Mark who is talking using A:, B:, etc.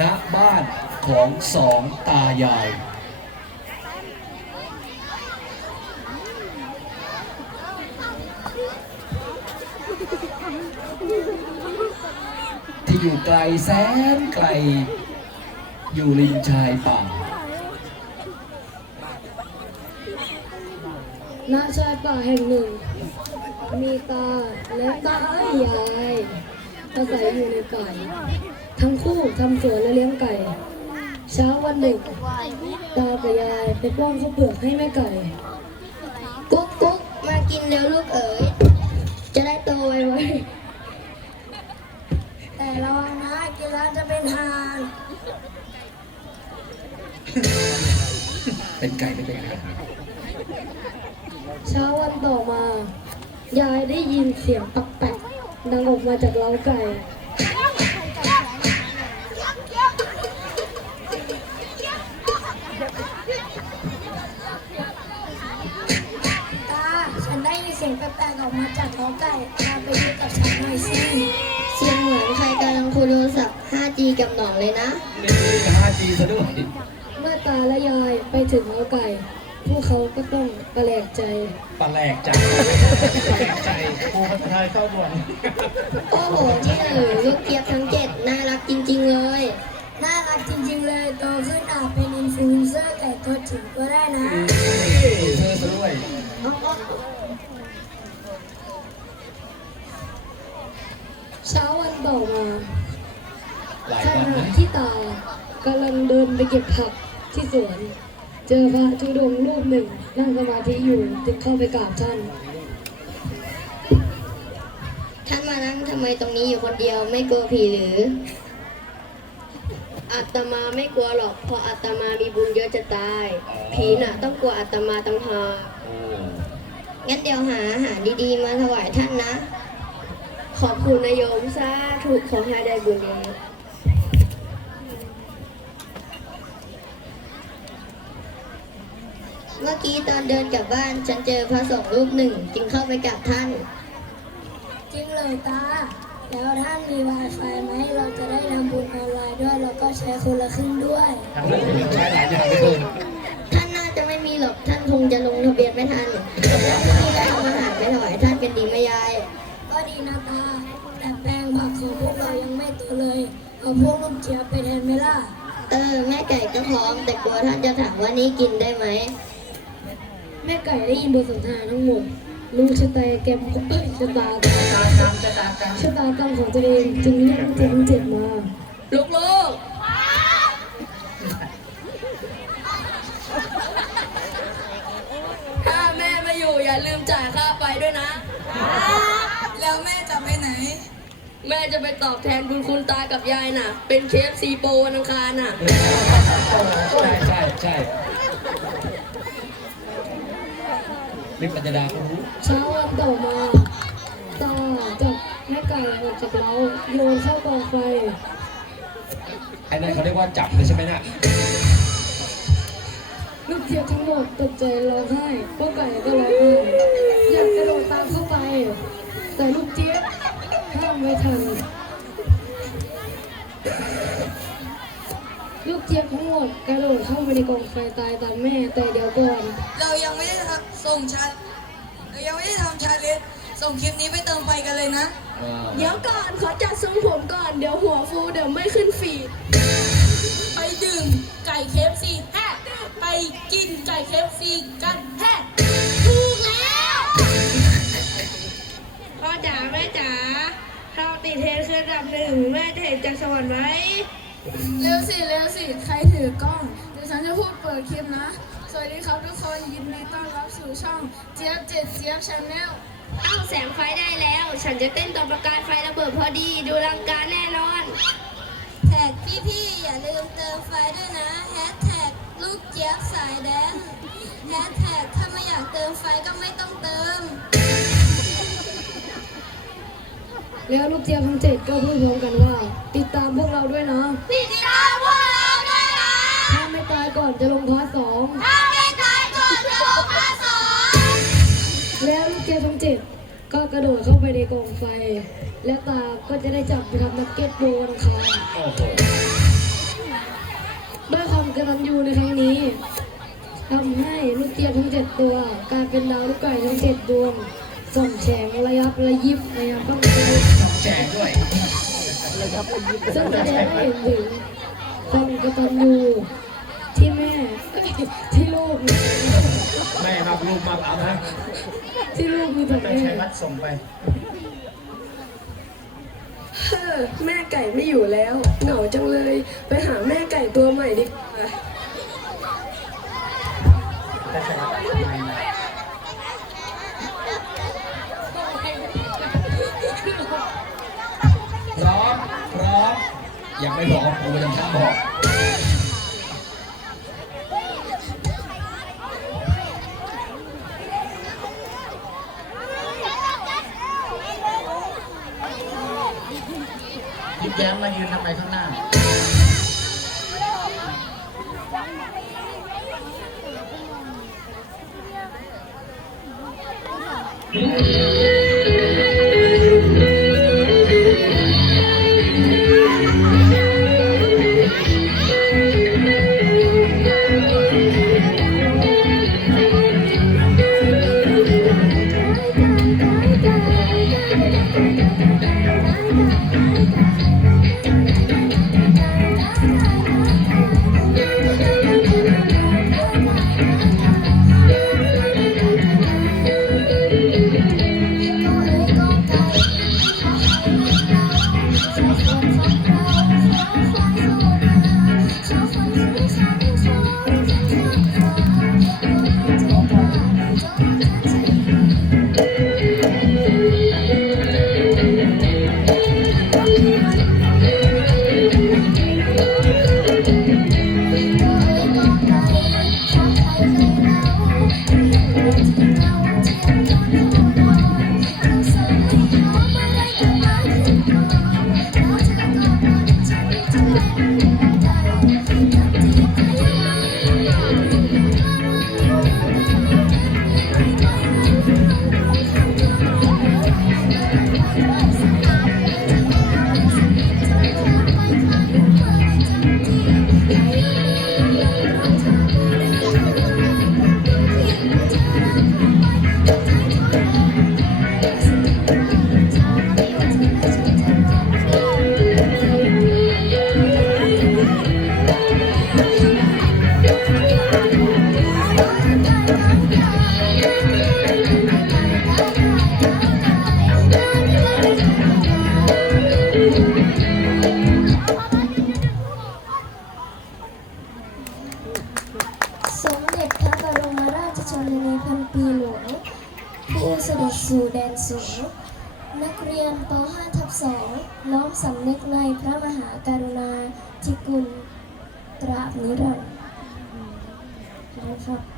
A: ณบ้านของสองตายาย ที่อยู่ไกลแสนไกล อยู่ริมชายป่า
B: ณชายป่าแห่งหนึ่ง มีตาและตายาย อาศัยอยู่ในไก่ ทั้งคู่ทำสวนและเลี้ยงไก่ เช้าวันหนึ่งตากับยายไปป้อนข้าวเปลือกให้แม่ไก่
C: กุ๊กกุ๊กมากินเร็วลูกเอ๋ยจะได้โตไว
B: แต่ระวังนะกินแล้วจะเป็นหาน
A: เป็นไก่ไม่เป็นไก่
B: เช้าวันต่อมา ยายได้ยินเสียงปักแป กดังออกมาจากเล้าไก่
D: ตา ฉันได้ยินเสียงแปลกๆออกมาจากท้องไก่ตาไปดูกับฉันหน่อยสิ
C: ๆเสียงเหมือนใครกำลังคุยโทรศัพท์ 5G กับหนองเลยนะ
A: นี่ 5G ซะด้วย
B: เมื่อตาและยายไปถึงเล้าไก่ พวกเขาก็ต้องประแหลกใจ
A: ปลาแหลกใจปลาแหลกใจ
E: ครูพัฒนายเข้าด่วน
C: โอ้โหที่หนึ่งลูกเกียบทั้งเจ็ดน่ารักจริง ๆ เลย
D: น่ารักจริง ๆ เลยโตขึ้นอาจเป็นอินฟลูเอนเซอร์ไก่ตัวจิ๋วก็ได้นะ
A: นี่เธอซะด้วย
B: เช้าวันต่อมา
A: หลาย
B: ข
A: วัน
B: ณะ
A: นะ
B: ที่ตากำลังเดินไปเก็บผักที่สวน เจอพระธุดงค์รูปหนึ่งนั่งสมาธิอยู่จึงเข้าไปกราบท่าน
C: ท่านมานั่งทำไมตรงนี้อยู่คนเดียวไม่กลัวผีหรือ อาตมาไม่กลัวหรอกเพราะอาตมามีบุญเยอะจะตาย ผีน่ะ ต้องกลัวอาตมาตั้งหาก
A: โอ้
C: งั้นเดี๋ยวหาอาหารดีๆ มาถวายท่านนะ ขอบคุณนายโยมสาธุขอให้ได้บุญเยอะ มื่อกี้ตอนเดินกลับบ้าน ฉันเจอพระสงฆ์รูปหนึ่ง จึงเข้าไปกราบท่าน
D: จริงเลยตา แล้วท่านมี Wi-Fi ไหมเราจะได้ทำบุญออนไลน์ด้วย แล้วก็ใช้คนละครึ่งด้วย
A: ทั้งนั้นใช้หลายอย่างไม่เกิน
C: ท่านน่าจะไม่มีหรอก ท่านคงจะลงทะเบียนไม่ทันแล้วที่ได้เอาอาหารไปถวายท่านกันดีไหมยาย
D: ก็ดีนะตา แต่แปลงผักของพวกเรายังไม่โตเลยเอาพวกลูกเจี๊ยบไปแทนไหมล่ะ
C: เออแม่ไก่ก็พร้อม แต่กลัวท่านจะถามว่านี่กินได้ไหม
B: แม่ไก่ได้ยินบทสนทนาทั้งหมดรู้ชะตาแกรมเอ้ยชะตากรรมชะตากรรมของตัวเองจึงเรียกลูกเจ็ดทั้งเจ็ดมา
C: ลูกลูก
F: ถ้าแม่ไม่อยู่อย่าลืมจ่ายค่าไฟด้วยนะ
D: แล้วแม่จะไปไหน
F: แม่จะไปตอบแทนบุญคุณตากับยายน่ะ เป็นเชฟซีโปวันอังคารน่ะ
A: ใช่ใช่ใช่ ลิปปัญญาดาเขารู้
B: เช้าวันต่อมาตาจับแม่ไก่ออกจากเล้าโยนเข้ากองไฟ
A: ไอ้นั่นเขาเรียกว่าจับเลยใช่ไหมน่ะ
B: ลูกเจี๊ยบทั้งหมดตกใจร้องไห้พวกไก่ก็ร้องไห้อยากกระโดดตามเข้าไป แต่ลูกเจี๊ยบห้ามไม่ทัน ลูกเจี๊ยบทั้งหมดกระโดดเข้าไปในกองไฟตายตามแม่แต่เดี๋ยวก่อน
D: เรายังไม่ได้ทำส่งชาเรายังไม่ได้ทำชาเลนจ์ส่งคลิปนี้ไปเติมไฟกันเลยนะ
A: อ่า
F: เดี๋ยวก่อนขอจัดทรงผมก่อนเดี๋ยวหัวฟูเดี๋ยวไม่ขึ้นฟีด
D: ไปดื่มไก่เคฟซีแฮะไปกินไก่เคฟซีกันแฮะถูกแล้ว
F: พ่อจ๋าแม่จ๋าถ้าติดเทรนด์ขึ้นอันดับหนึ่งแม่จะเห็นจากสวรรค์ไหม
D: เร็วสิเร็วสิ ใครถือกล้อง เดี๋ยวฉันจะพูดเปิดคลิปนะ สวัสดีครับทุกคนยินดีต้อนรับสู่ช่องเจี๊ยบเจ็ดเจี๊ยบชาแนล
F: เอ้าแสงไฟได้แล้ว ฉันจะเต้นต่อประกายไฟระเบิดพอดี ดูรังการแน่นอน
D: แท็กพี่ๆ อย่าลืมเติมไฟด้วยนะแฮชแท็กลูกเจี๊ยบสายแดนแฮชแท็กถ้าไม่อยากเติมไฟก็ไม่ต้องเติม
B: แล้วลูกเจี๊ยบทั้งเจ็ดก็พูดพร้อมกันว่า ติดตามพวก จะลงคอร์สอง
D: ถ้าไม่ตายก่อนจะลงพาทสอง
B: แล้วลูกแกคนเจ็ดก็กระโดดเข้าไปในกองไฟ และตาก็จะได้จับไปทำนักเก็ตโดนคางด้วยความกระ
A: ตันยู
B: ในครั้งนี้ทำให้ลูกเตียร์ทั้งเจ็ดตัวกลายเป็นดาวลูกไก่ทั้งเจ็ดดวงส่องแฉงระยับระยิบระยับก็อง
A: แฉงด้วย
B: ซึ่งแสดงให้เห็นถึงความกระตันยู ที่ลูก
E: แม่ครับลูกมาเอานะ
B: ที่ลูกมีต่อ
E: ไป
B: แม่
E: ใช้วัดส่งไป
F: เฮ้อแม่ไก่ไม่อยู่แล้ว เหงาจังเลย ไปหาแม่ไก่ตัวใหม่ดีกว่า
A: ยื
E: นทำไมข้างหน้า
G: ส นสูงนักเรียนป .5 ทับ2น้อมสำนึกในพระมหากรุณาธิคุณตราบนิรันดร์นะครับ